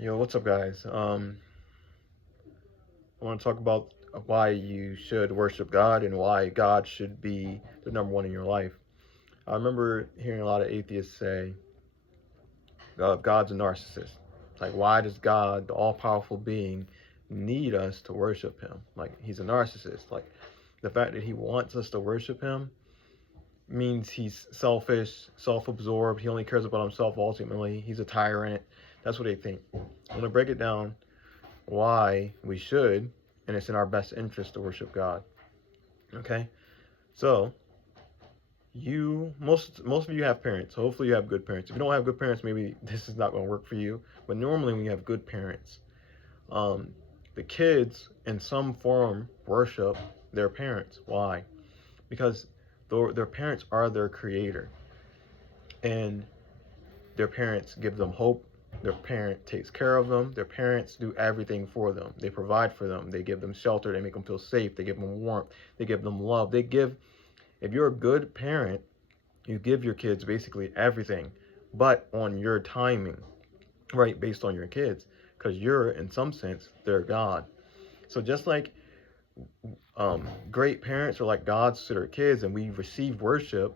Yo, what's up, guys? I want to talk about why you should worship God and why God should be the number one in your life. I remember hearing a lot of atheists say God's a narcissist. Like, why does God, the all-powerful being, need us to worship Him? Like, He's a narcissist. Like, the fact that He wants us to worship Him means He's selfish, self-absorbed. He only cares about Himself ultimately. He's a tyrant. That's what they think. I'm gonna break it down why we should, and it's in our best interest to worship God. Okay, so most of you have parents. So hopefully you have good parents. If you don't have good parents, maybe this is not going to work for you. But normally, when you have good parents, um, the kids in some form worship their parents. Why? Because their parents are their creator, and their parents give them hope. Their parent takes care of them. Their parents do everything for them. They provide for them. They give them shelter. They make them feel safe. They give them warmth. They give them love. If you're a good parent, you give your kids basically everything, but on your timing, right? Based on your kids, because you're, in some sense, their God. So just like great parents are like gods to their kids, and we receive worship,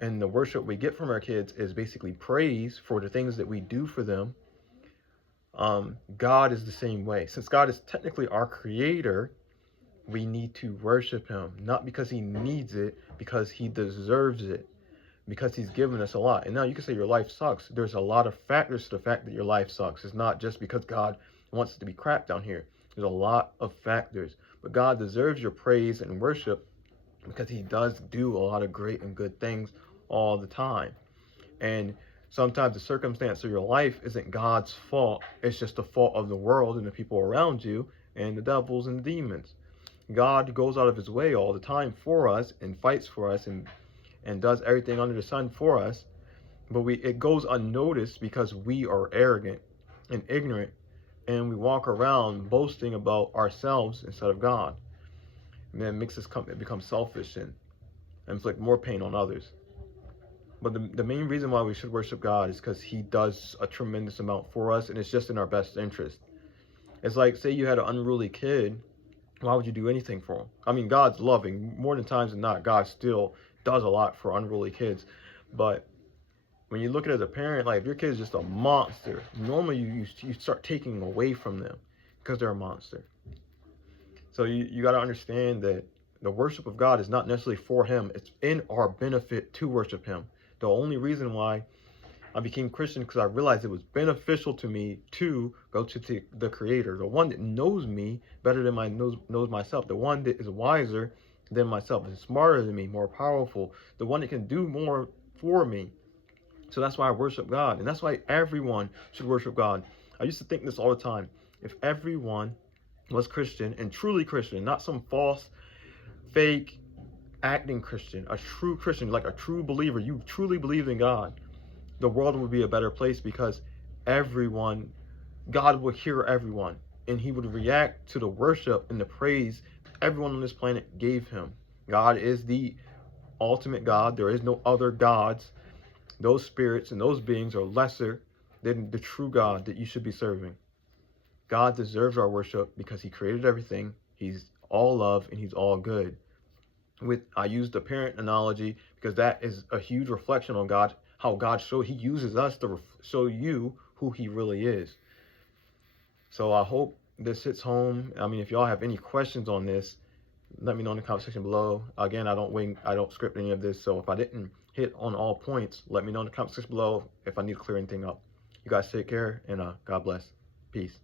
and the worship we get from our kids is basically praise for the things that we do for them. God is the same way. Since God is technically our creator, we need to worship Him, not because He needs it, because He deserves it, because He's given us a lot. And now you can say your life sucks. There's a lot of factors to the fact that your life sucks. It's not just because God wants it to be crap down here. There's a lot of factors. But God deserves your praise and worship because He does do a lot of great and good things all the time. And sometimes the circumstance of your life isn't God's fault. It's just the fault of the world and the people around you and the devils and the demons. God goes out of His way all the time for us and fights for us and does everything under the sun for us, but it goes unnoticed because we are arrogant and ignorant, and we walk around boasting about ourselves instead of God. And then it makes us become selfish and inflict more pain on others. But the main reason why we should worship God is because He does a tremendous amount for us, and it's just in our best interest. It's like, say you had an unruly kid, why would you do anything for him? I mean, God's loving. More than times than not, God still does a lot for unruly kids. But when you look at it as a parent, like if your kid is just a monster, normally you start taking away from them because they're a monster. So you got to understand that the worship of God is not necessarily for Him. It's in our benefit to worship Him. The only reason why I became Christian because I realized it was beneficial to me to go to the Creator, the one that knows me better than knows myself, the one that is wiser than myself, is smarter than me, more powerful, the one that can do more for me. So that's why I worship God, and that's why everyone should worship God. I used to think this all the time. If everyone was Christian and truly Christian, not some false, fake, acting Christian, a true Christian, like a true believer, you truly believe in God, the world would be a better place because God would hear everyone, and He would react to the worship and the praise everyone on this planet gave Him. God is the ultimate God. There is no other gods. Those spirits and those beings are lesser than the true God that you should be serving. God deserves our worship because He created everything. He's all love and He's all good. I use the parent analogy because that is a huge reflection on God, how He uses us to show you who He really is. So I hope this hits home. I mean, if y'all have any questions on this, let me know in the comment section below. Again, I don't script any of this, so if I didn't hit on all points, let me know in the comment section below if I need to clear anything up. You guys take care, and God bless. Peace.